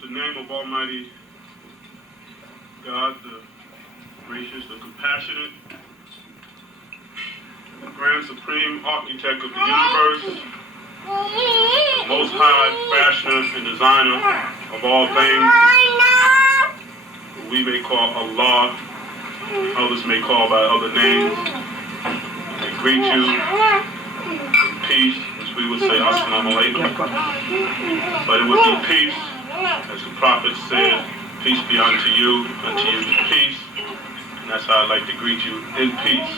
with the name of Almighty God, the gracious, the compassionate, the grand supreme architect of the universe, the most high fashioner and designer of all things, who we may call Allah, others may call by other names. I greet you in peace, as we would say, Assalamu alaikum. But it would be peace, as the Prophet said, peace be unto you peace. And that's how I'd like to greet you, in peace.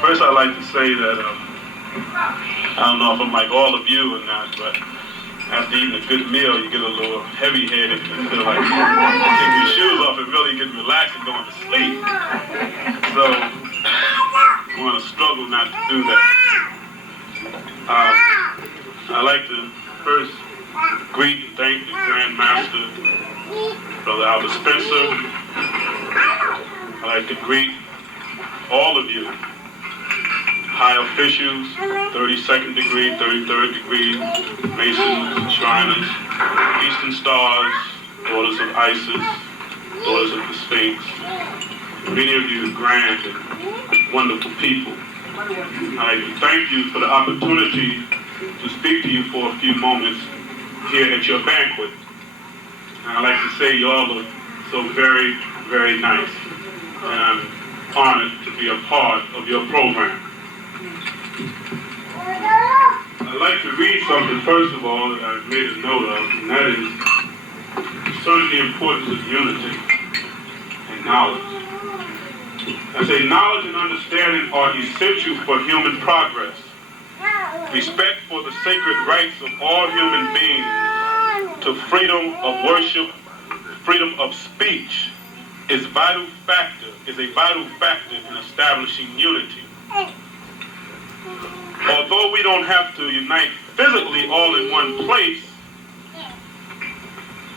First, I'd like to say that, I don't know if I'm like all of you or not, but after eating a good meal, you get a little heavy-headed and feel like taking your shoes off and really get relaxed and going to sleep. So, I want to struggle not to do that. I'd like to first greet and thank the Grand Master, Brother Albert Spencer. I'd like to greet all of you, high officials, 32nd degree, 33rd degree, Masons, Shriners, Eastern Stars, Daughters of Isis, Daughters of the Sphinx. Many of you grand and wonderful people. I'd like to thank you for the opportunity to speak to you for a few moments here at your banquet. And I'd like to say you all are so very, very nice. And I'm honored to be a part of your program. I'd like to read something, first of all, that I've made a note of, and that is concerning the importance of unity and knowledge. I say knowledge and understanding are essential for human progress. Respect for the sacred rights of all human beings to freedom of worship, freedom of speech is a vital factor in establishing unity. Although we don't have to unite physically all in one place,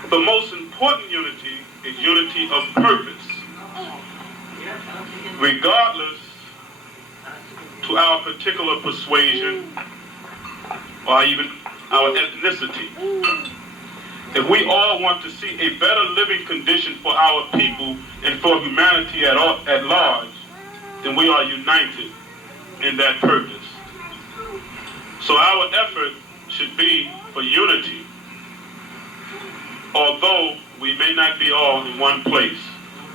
the most important unity is unity of purpose. Regardless to our particular persuasion or even our ethnicity. If we all want to see a better living condition for our people and for humanity at large, then we are united in that purpose. So our effort should be for unity, although we may not be all in one place,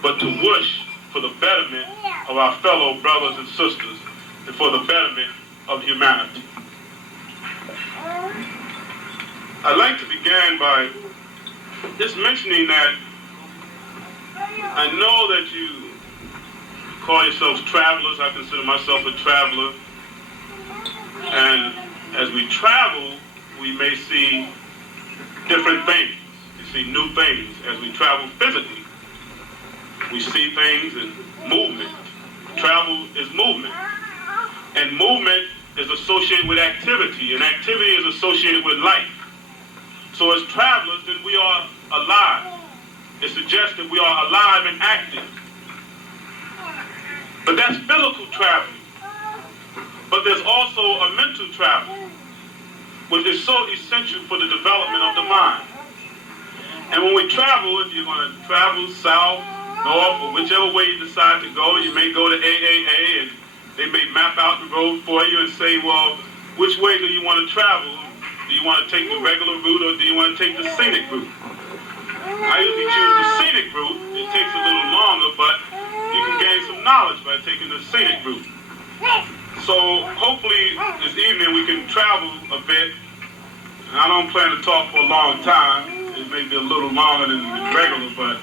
but to wish for the betterment of our fellow brothers and sisters and for the betterment of humanity. I'd like to begin by just mentioning that I know that you call yourselves travelers. I consider myself a traveler. And as we travel, we may see different things. We see new things as we travel physically. We see things in movement. Travel is movement. And movement is associated with activity, and activity is associated with life. So as travelers, then we are alive. It suggests that we are alive and active. But that's physical travel. But there's also a mental travel, which is so essential for the development of the mind. And when we travel, if you're going to travel south, north, or whichever way you decide to go, you may go to AAA, and they may map out the road for you and say, well, which way do you want to travel? Do you want to take the regular route, or do you want to take the scenic route? I usually choose the scenic route. It takes a little longer, but you can gain some knowledge by taking the scenic route. So hopefully this evening we can travel a bit. And I don't plan to talk for a long time. It may be a little longer than regular, but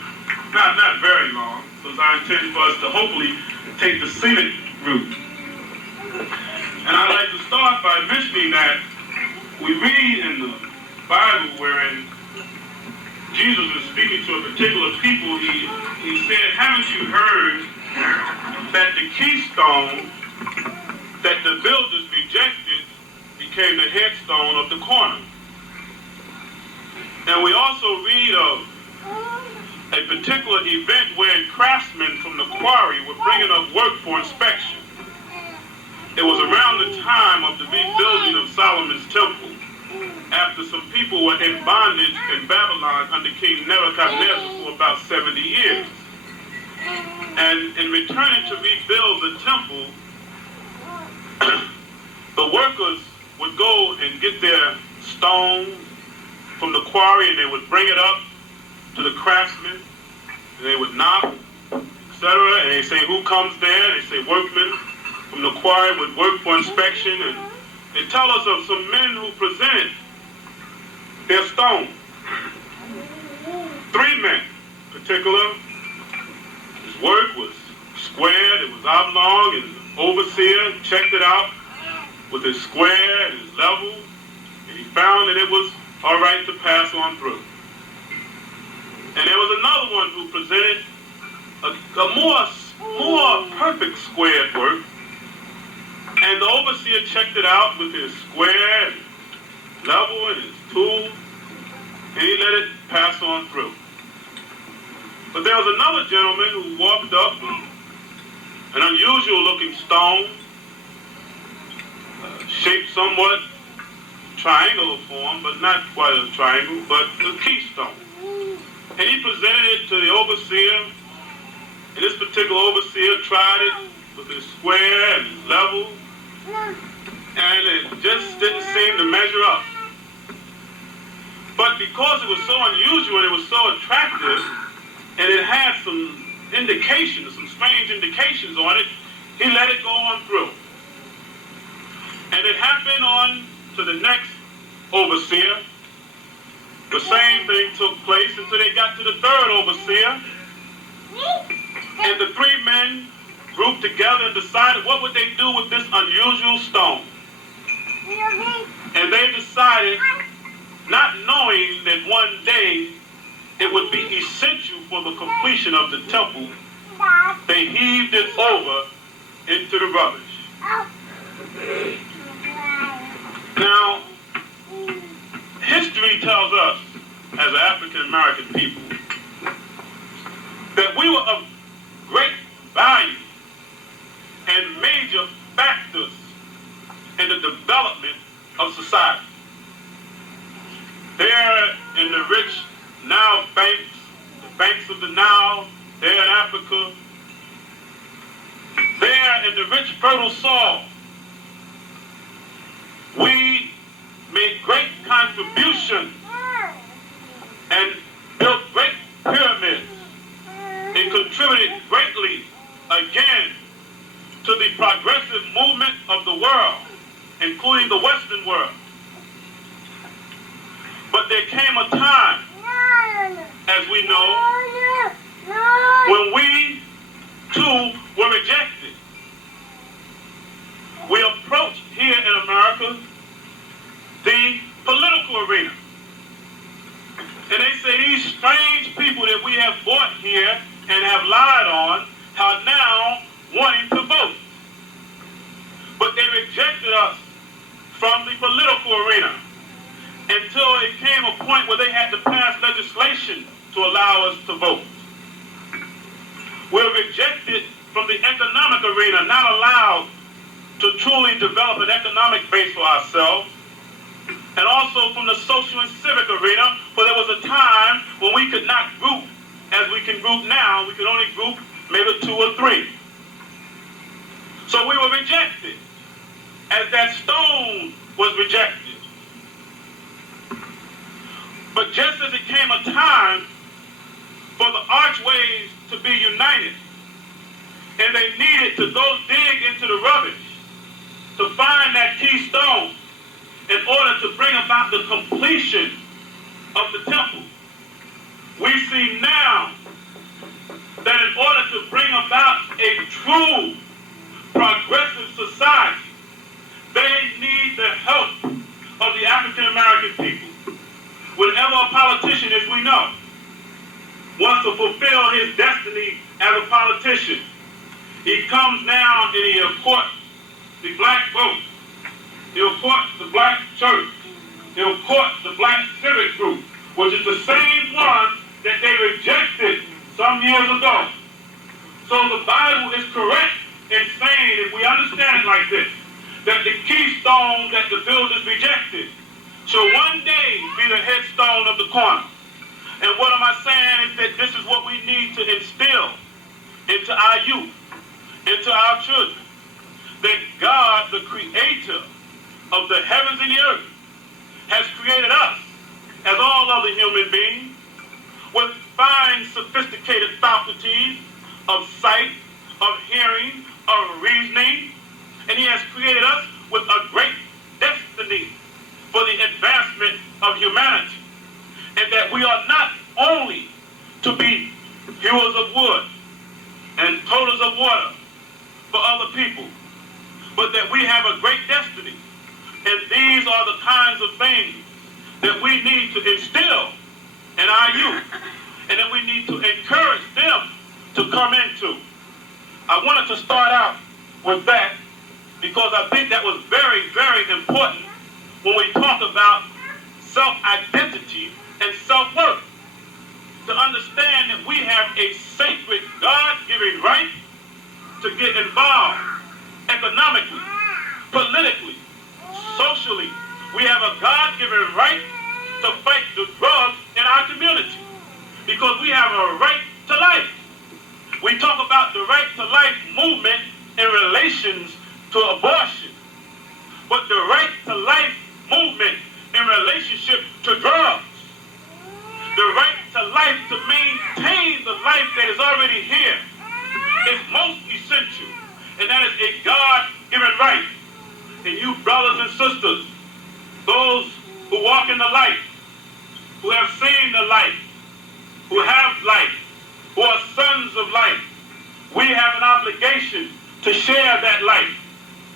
not very long. So it's our intention for us to hopefully take the scenic route. And I'd like to start by mentioning that we read in the Bible wherein Jesus is speaking to a particular people. He said, haven't you heard that the keystone that the builders rejected became the headstone of the corner? And we also read of a particular event where craftsmen from the quarry were bringing up work for inspection. It was around the time of the rebuilding of Solomon's temple. after some people were in bondage in Babylon under King Nebuchadnezzar for about 70 years. And in returning to rebuild the temple, the workers would go and get their stone from the quarry, and they would bring it up to the craftsmen, and they would knock, etc. And they say, who comes there? They say, workmen from the quarry would work for inspection, and they tell us of some men who presented their stone. 3 men in particular. His work was squared, it was oblong, and the overseer checked it out with his square and his level, and he found that it was all right to pass on through. And there was another one who presented a more perfect squared work, and the overseer checked it out with his square and level and his tool, and he let it pass on through. But there was another gentleman who walked up with an unusual looking stone, shaped somewhat triangular form, but not quite a triangle, but a keystone. And he presented it to the overseer, and this particular overseer tried it with his square and his level, and it just didn't seem to measure up. But because it was so unusual, it was so attractive, and it had some indications, some strange indications on it, he let it go on through. And it happened on to the next overseer. The same thing took place until they got to the 3rd overseer. And the 3 men grouped together and decided what would they do with this unusual stone. And they decided, not knowing that one day it would be essential for the completion of the temple, they heaved it over into the rubbish. Now, history tells us, as African American people, that we were of great value and major factors in the development of society. There in the rich Nile banks, the banks of the Nile, there in Africa, there in the rich fertile soil, we made great contributions and built great pyramids and contributed greatly again to the progressive movement of the world, including the Western world. But there came a time, as we know, when we too were rejected. We approached here in America the political arena. And they say these strange people that we have brought here and have lied on are now wanting to vote. But they rejected us from the political arena until it came a point where they had to pass legislation to allow us to vote. We're rejected from the economic arena, not allowed to truly develop an economic base for ourselves, and also from the social and civic arena, for there was a time when we could not group as we can group now. We could only group maybe 2 or 3. So we were rejected, as that stone was rejected. But just as it came a time for the archways to be united, and they needed to go dig into the rubbish to find that keystone in order to bring about the completion of the temple, we see now that in order to bring about a true progressive society, they need the help of the African American people. Whenever a politician, as we know, wants to fulfill his destiny as a politician, he comes down and he'll court the black vote. He'll court the black church. He'll court the black civic group, which is the same one that they rejected some years ago. So the Bible is correct in saying, if we understand it like this, that the keystone that the builders rejected shall one day be the headstone of the corner. And what am I saying is that this is what we need to instill into our youth, into our children. That God, the creator of the heavens and the earth, has created us, as all other human beings, with fine, sophisticated faculties of sight, of hearing, of reasoning. And he has created us with a great destiny for the advancement of humanity. And that we are not only to be hewers of wood and tollers of water for other people, but that we have a great destiny. And these are the kinds of things that we need to instill in our youth, and that we need to encourage them to come into. I wanted to start out with that because I think that was very, very important when we talk about self-identity and self-worth. To understand that we have a sacred, God-given right to get involved economically, politically, socially. We have a God-given right to fight the drugs in our community because we have a right to life. We talk about the right to life movement in relations to abortion, but the right to life movement in relationship to drugs, the right to life to maintain the life that is already here is most essential, and that is a God-given right. And you brothers and sisters, those who walk in the light, who have seen the light, who have light, who are sons of light, we have an obligation to share that light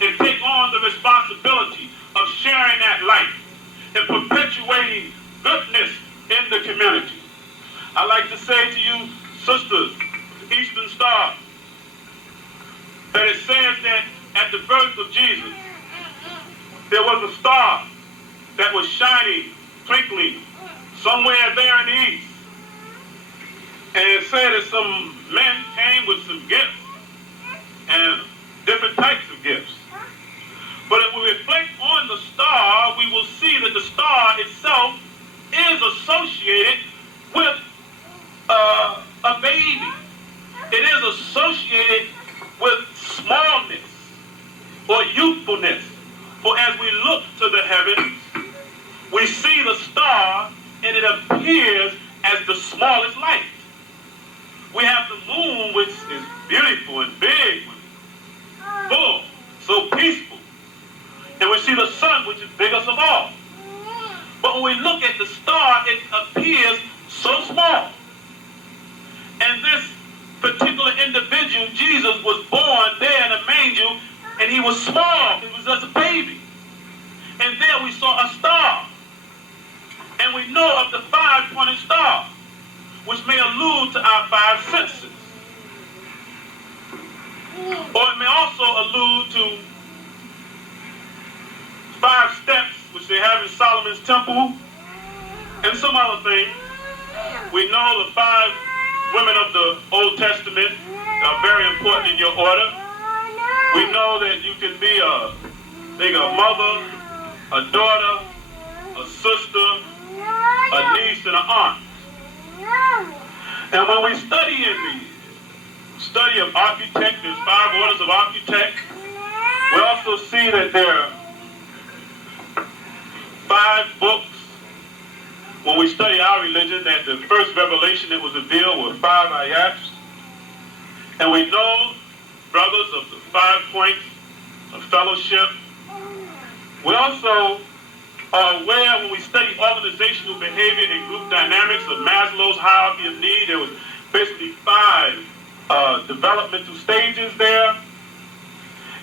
and take on the responsibility of sharing that light and perpetuating goodness in the community. I like to say to you, sisters, Eastern Star, that it says that at the birth of Jesus, there was a star that was shining, twinkling, somewhere there in the east. And it said that some men came with some gifts, and different types of gifts. But if we reflect on the star, we will see that the star itself is associated with a baby. It is associated with smallness or youthfulness. For as we look to the heavens, we see the star, and it appears as the smallest light. We have the moon, which is beautiful and big, full, so peaceful. And we see the sun, which is biggest of all. But when we look at the star, it appears so small. And this particular individual, Jesus, was born there in a manger, and he was small. He was just a baby. And there we saw a star. And we know of the five-pointed star, which may allude to our five senses. Or it may also allude to 5 steps, which they have in Solomon's temple, and some other things. We know the 5 women of the Old Testament are very important in your order. We know that you can be a mother, a daughter, a sister, a niece, and an aunt. And when we study in the study of architect, there's 5 orders of architect. We also see that there are 5 books. When we study our religion, that the first revelation that was revealed were 5 ayats. And we know, brothers, of the 5 points of fellowship. We also are aware when we study organizational behavior and group dynamics of Maslow's hierarchy of need, there was basically 5 developmental stages there.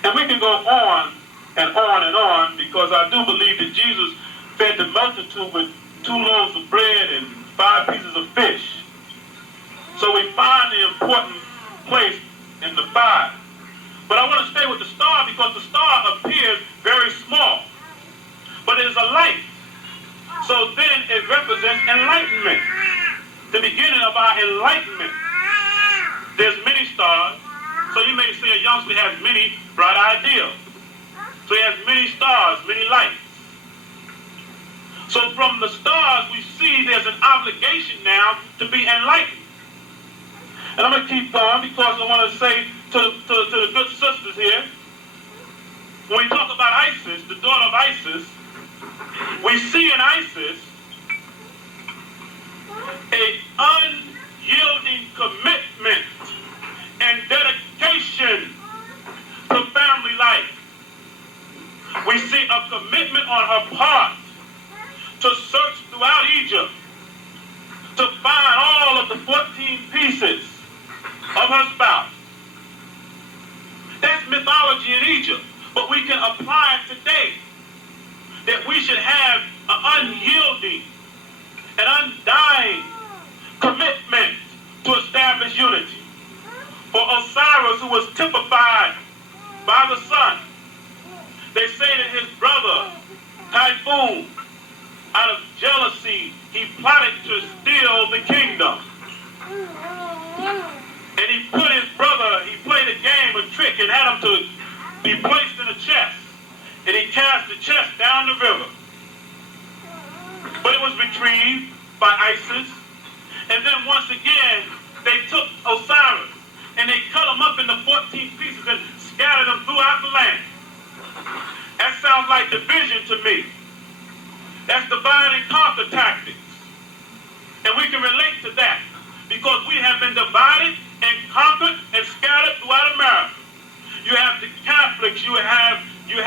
And we can go on and on and on, because I do believe that Jesus fed the multitude with 2 loaves of bread and 5 pieces of fish. So we find the important place in the 5. But I want to stay with the star because the star appears very small, but it is a light. So then it represents enlightenment, the beginning of our enlightenment. There's many stars, so you may say a youngster has many bright ideas. So he has many stars, many lights. So from the stars, we see there's an obligation now to be enlightened. And I'm going to keep going because I want to say to the good sisters here, when we talk about Isis, the daughter of Isis, we see in Isis an unyielding commitment and dedication to family life. We see a commitment on her part to search throughout Egypt to find all of the 14 pieces of her spouse. That's mythology in Egypt, but we can apply it today. That we should have an unyielding and undying commitment to establish unity. For Osiris, who was typified by the sun, they say that his brother, Typhoon, out of jealousy, he plotted to steal the kingdom. And he put his brother, he played a game, a trick, and had him to be placed in a chest. And he cast the chest down the river. But it was retrieved by Isis. And then once again, they took Osiris and they cut him up into 14 pieces and scattered them throughout the land. That sounds like division to me. That's divide and conquer tactics. And we can relate to that because we have been divided and conquered and scattered throughout America. You have the Catholics, you have the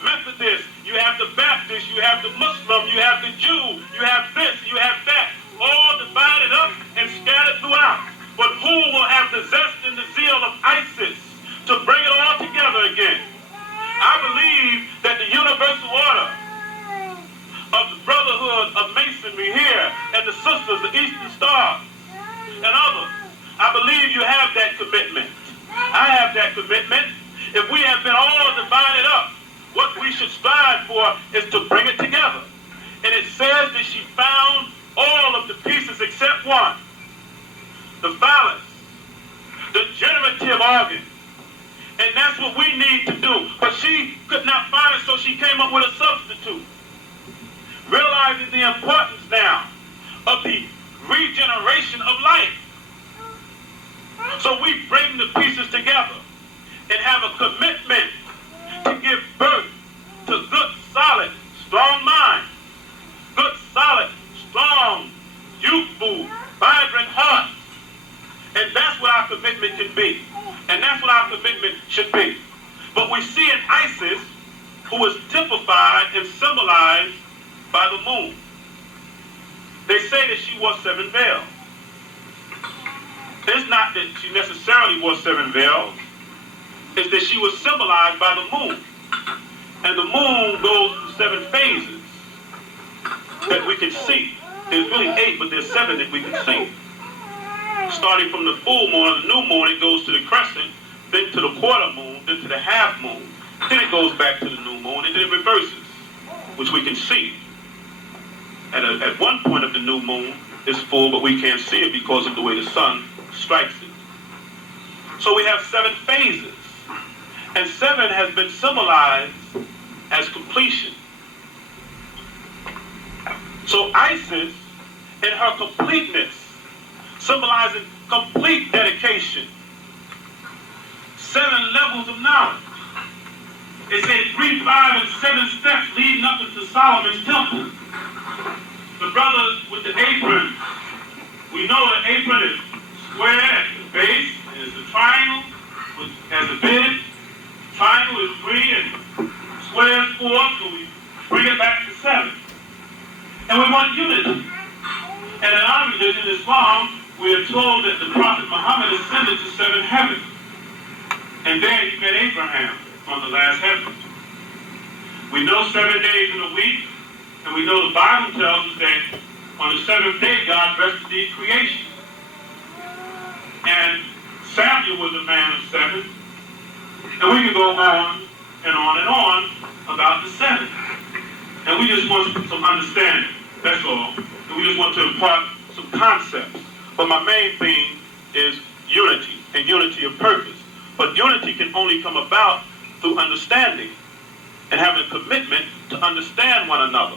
Methodists, you have the Baptists, you have the Muslim, you have the Jew, you have this, you have that, all divided up and scattered throughout. But who will have the zest and the zeal of Isis to bring it all together again? I believe that the universal order of the brotherhood of masonry here and the sisters, the Eastern Stars, and others, I believe you have that commitment. I have that commitment. If we have been all divided up, what we should strive for is to bring it together. And it says that she found all of the pieces except one. The phallus, the generative organ. And that's what we need to do. But she could not find it, so she came up with a substitute. Realizing the importance now of the regeneration of life. So we bring the pieces together and have a commitment to give birth to good, solid, strong minds, good, solid, strong, youthful, vibrant hearts. And that's what our commitment can be. And that's what our commitment should be. But we see in Isis, who is typified and symbolized by the moon. They say that she wore 7 veils. It's not that she necessarily wore 7 veils. It's that she was symbolized by the moon. And the moon goes through 7 phases that we can see. There's really 8, but there's 7 that we can see. Starting from the full moon or the new moon, it goes to the crescent, then to the quarter moon, then to the half moon. Then it goes back to the new moon, and then it reverses, which we can see. At one point of the new moon, it's full, but we can't see it because of the way the sun strikes it. So we have 7 phases. And 7 has been symbolized as completion. So Isis, in her completeness, symbolizing complete dedication. 7 levels of knowledge. It said 3, 5, and 7 steps leading up into Solomon's temple. The brothers with the apron. We know the apron is square at the base, and it's a triangle as a bid. Triangle is 3 and square is 4, so we bring it back to 7. And we want unity. And in our religion, Islam, we are told that the Prophet Muhammad ascended to 7 heavens. And there he met Abraham on the last heaven. We know 7 days in a week, and we know the Bible tells us that on the 7th day, God rested in creation. And Samuel was a man of 7. And we can go on and on and on about the 7. And we just want some understanding, that's all. And we just want to impart some concepts. But my main theme is unity and unity of purpose. But unity can only come about through understanding. and having commitment to understand one another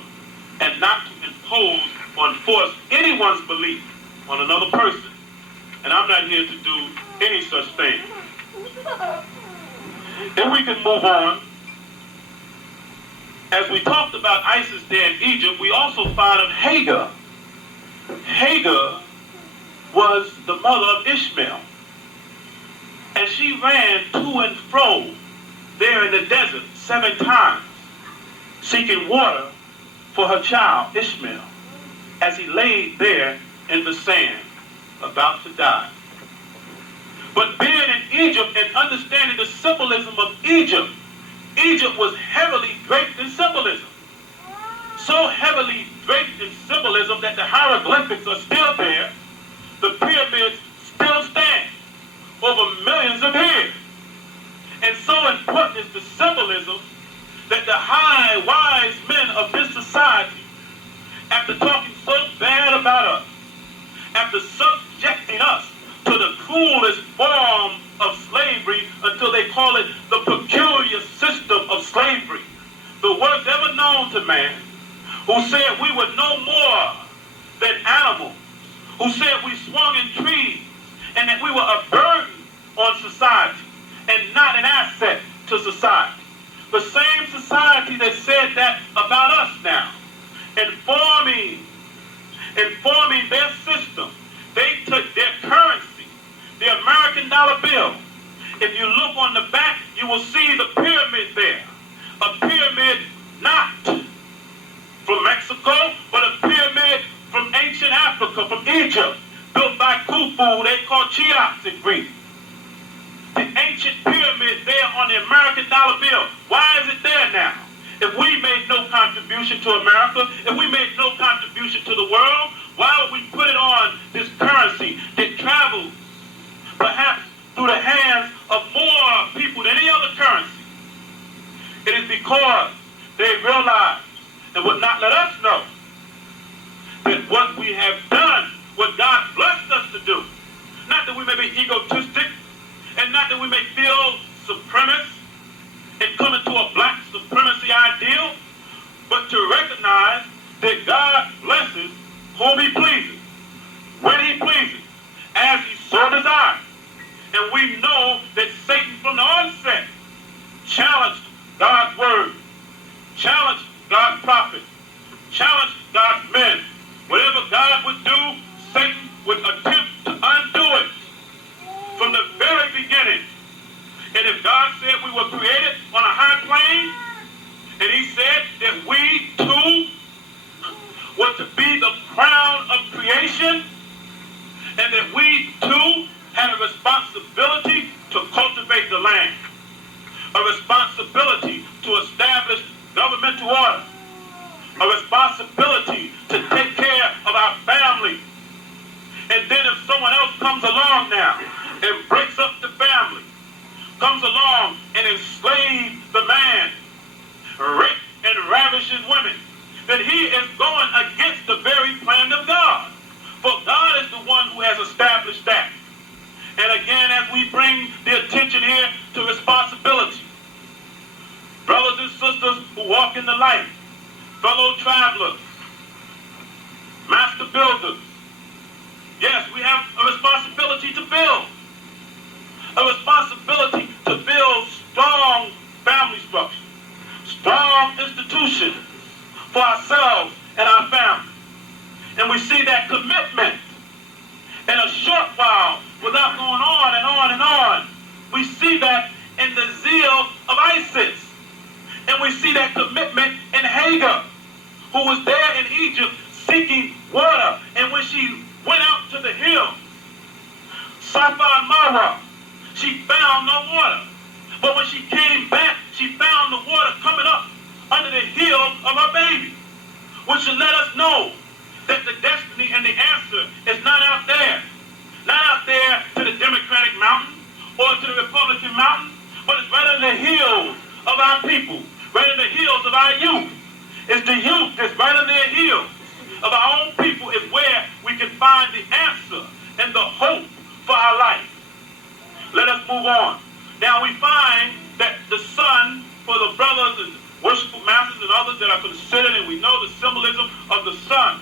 and not to impose or enforce anyone's belief on another person. And I'm not here to do any such thing. If we can move on, as we talked about Isis there in Egypt, we also found of Hagar. Hagar was the mother of Ishmael. And she ran to and fro there in the desert 7 times, seeking water for her child Ishmael, as he laid there in the sand, about to die. But being in Egypt and understanding the symbolism of Egypt, Egypt was heavily draped in symbolism. So heavily draped in symbolism that the hieroglyphics are still there. The pyramids still stand over millions of years. And so important is the symbolism that the high, wise men of this society, after talking so bad about us, after subjecting us to the cruelest form of slavery until they call it the peculiar system of slavery, the worst ever known to man, who said we were no more than animals, who said we swung in trees, and that we were a burden on society and not an asset to society. The same society that said that about us now, informing their system, they took their currency, the American dollar bill. If you look on the back, you will see the pyramid there. A pyramid not from Mexico, but a pyramid from ancient Africa, from Egypt, built by Khufu, they call Cheops in Greece. The ancient pyramid there on the American dollar bill. Why is it there now? If we made no contribution to America, if we made no contribution to the world, why would we put it on this currency that travels perhaps through the hands of more people than any other currency? It is because they realized and would not let us know that what we have done, what God blessed us to do, not that we may be egotistic, and not that we may feel supremacist and come into a black supremacy ideal, but to recognize that God blesses whom he pleases, when he pleases, as he so desires. And we know that Satan from the onset challenged God's word, challenged God's prophets, challenged God's men. Whatever God would do, Satan would attempt to undo it from the very beginning. And if God said we were created on a high plane, and he said that we too were to be the crown of creation, and that we too had a responsibility to cultivate the land, a responsibility to establish governmental order, a responsibility to take care of our family. And then if someone else comes along now and breaks up the family, comes along and enslaves the man, rape and ravishes women, then he is going against the very plan of God. For God is the one who has established that. And again, as we bring the attention here to responsibility, brothers and sisters who walk in the light, fellow travelers, master builders, yes, we have a responsibility to build. A responsibility to build strong family structures, strong institutions for ourselves and our families. And we see that commitment in a short while, without going on and on and on. We see that in the zeal of Isis. And we see that commitment in Hagar, who was there in Egypt seeking water. And when she went out to the hills, Safa and Marwa, she found no water. But when she came back, she found the water coming up under the heel of her baby, which should let us know that the destiny and the answer is not out there. Not out there to the Democratic mountain or to the Republican mountain, but it's right under the heels of our people, right under the heels of our youth. It's the youth that's right under the heels of our own people is where we can find the answer and the hope for our life. Let us move on. Now we find that the son for the brothers and worshipful masters and others that are considered, and we know the symbolism of the sun,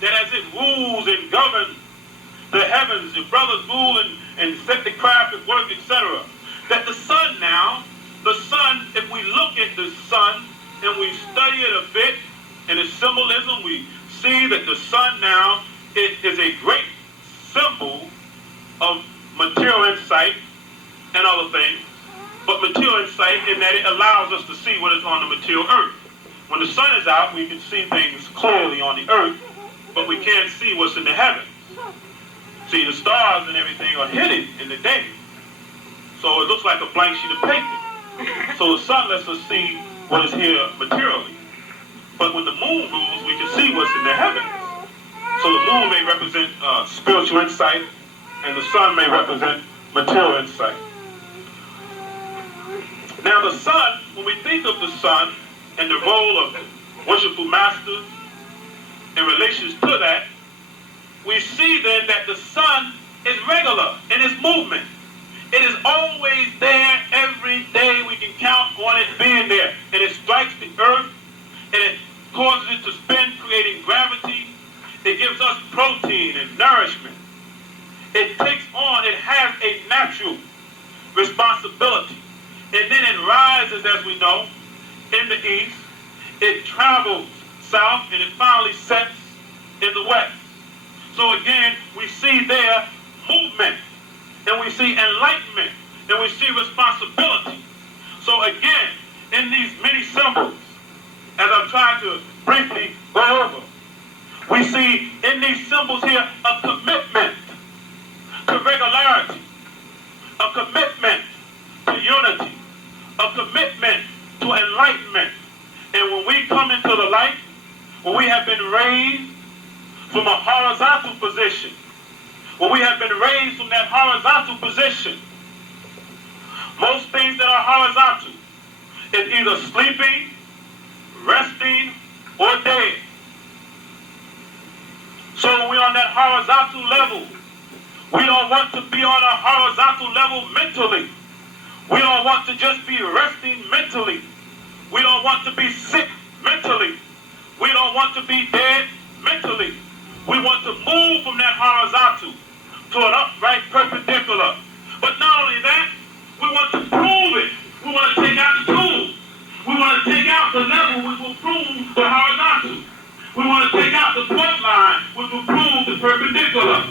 that as it rules and governs the heavens, your brothers rule and set the craft at work, etc. That the sun now, if we look at the sun and we study it a bit in its symbolism, we see that the sun now is a great symbol of material insight and other things, but material insight in that it allows us to see what is on the material earth. When the sun is out, we can see things clearly on the earth, but we can't see what's in the heavens. See, the stars and everything are hidden in the day, so it looks like a blank sheet of paper. So the sun lets us see what is here materially. But when the moon rules, we can see what's in the heavens. So the moon may represent spiritual insight, and the sun may represent material insight. Now the sun, when we think of the sun and the role of worshipful masters in relation to that, we see then that the sun is regular in its movement. It is always there every day. We can count on it being there. And it strikes the earth, and it causes it to spin, creating gravity. It gives us protein and nourishment. It has a natural responsibility. And then it rises, as we know, in the east. It travels south, and it finally sets in the west. So again, we see there movement, and we see enlightenment, and we see responsibility. So again, in these many symbols, as I've tried to briefly go over, we see in these symbols here a commitment to regularity, a commitment to unity, a commitment to enlightenment. And when we come into the light, when we have been raised from a horizontal position, when we have been raised from that horizontal position, most things that are horizontal is either sleeping, resting, or dead. So when we're on that horizontal level, we don't want to be on a horizontal level mentally. We don't want to just be resting mentally. We don't want to be sick mentally. We don't want to be dead mentally. We want to move from that horizontal to an upright perpendicular. But not only that, we want to prove it. We want to take out the tools. We want to take out the level which will prove the horizontal. We want to take out the point line which will prove the perpendicular.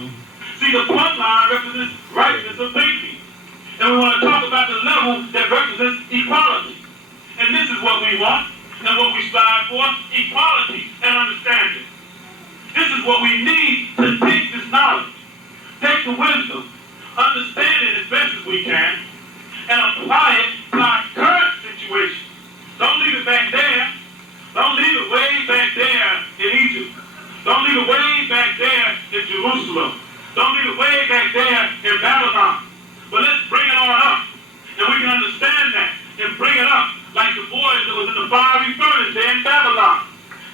See, the point line represents rightness of thinking. And we want to talk about the level that represents equality. And this is what we want and what we strive for, equality and understanding. This is what we need to take this knowledge, take the wisdom, understand it as best as we can, and apply it to our current situation. Don't leave it back there. Don't leave it way back there in Egypt. Don't leave it way back there in Jerusalem. Don't leave it way back there in Babylon. But let's bring it on up. And we can understand that and bring it up like the boys that was in the fiery furnace there in Babylon.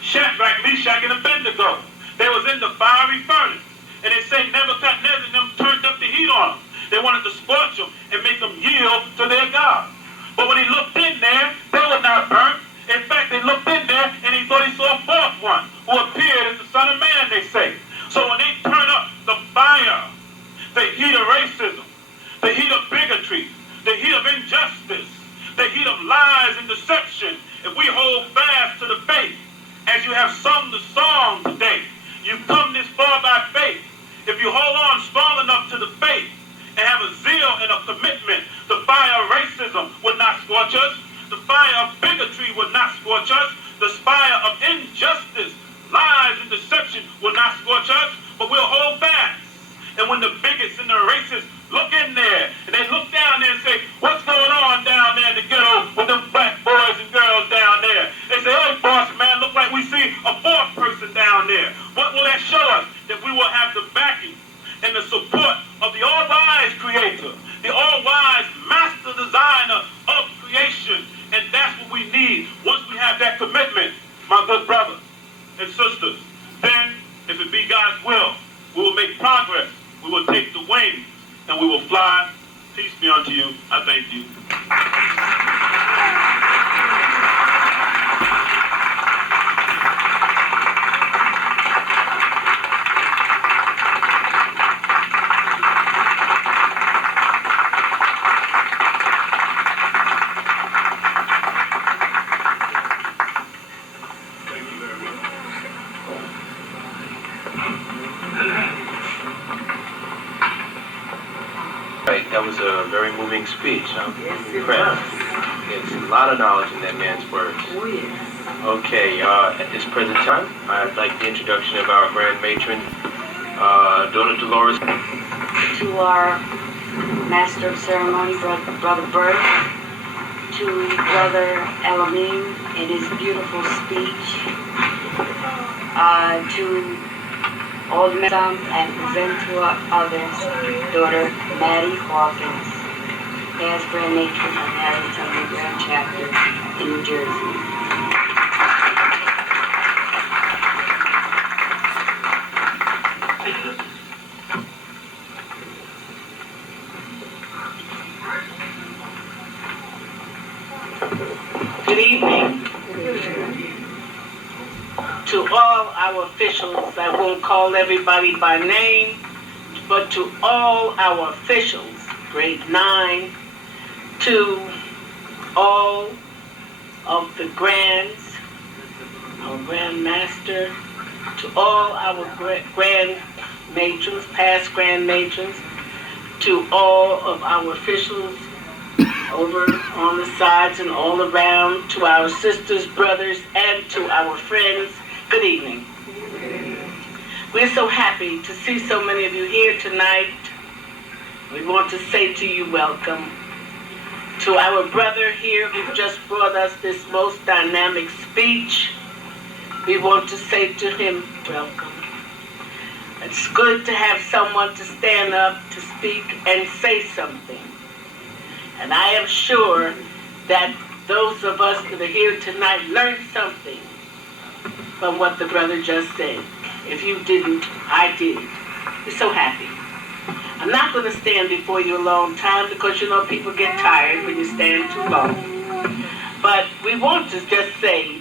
Shadrach, Meshach, and Abednego. They was in the fiery furnace. And they said Nebuchadnezzar and them turned up the heat on them. They wanted to scorch them and make them yield to their God. But when he looked in there, they were not burnt. In fact, they looked in there and he thought he saw a fourth one who appeared as the Son of Man, they say. So when they turn up the fire, the heat of racism, the heat of bigotry, the heat of injustice, the heat of lies and deception, if we hold fast to the faith, as you have sung the song today, you've come this far by faith. If you hold on strong enough to the faith and have a zeal and a commitment, the fire of racism would not scorch us. The fire of bigotry would not scorch us. The fire of injustice, lies, and deception will not scorch us, but we'll hold fast. And when the bigots and the racists look in there, and they look down there and say, what's going on down there in the ghetto with them black boys and girls down there? They say, oh, boss man, look like we see a fourth person down there. What will that show us? That we will have the backing and the support of the all-wise creator, the all-wise master designer of creation. And that's what we need. Once we have that commitment, my good brothers and sisters, then, if it be God's will, we will make progress. We will take the wings and we will fly. Peace be unto you. I thank you. that was a very moving speech. I'm impressed. There's a lot of knowledge in that man's words. Oh, yes. Okay, at this present time, I'd like the introduction of our Grand Matron, Daughter Dolores. To our Master of Ceremony, Brother Bert, to Brother El-Amin in his beautiful speech, to all the men and present to our others, Daughter Maddie Hawkins, past Grand Matron of Headstone Grand Chapter in New Jersey. Good evening. To all our officials, I won't call everybody by name, but to all our officials, grade 9, to all of the grands, our Grand Master, to all our grand matrons, past grand matrons, to all of our officials over on the sides and all around, to our sisters, brothers, and to our friends, good evening. We're so happy to see so many of you here tonight. We want to say to you, welcome. To our brother here who just brought us this most dynamic speech, we want to say to him, welcome. It's good to have someone to stand up, to speak, and say something. And I am sure that those of us that are here tonight learned something from what the brother just said. If you didn't, I did. We're so happy. I'm not going to stand before you a long time because you know people get tired when you stand too long. But we want to just say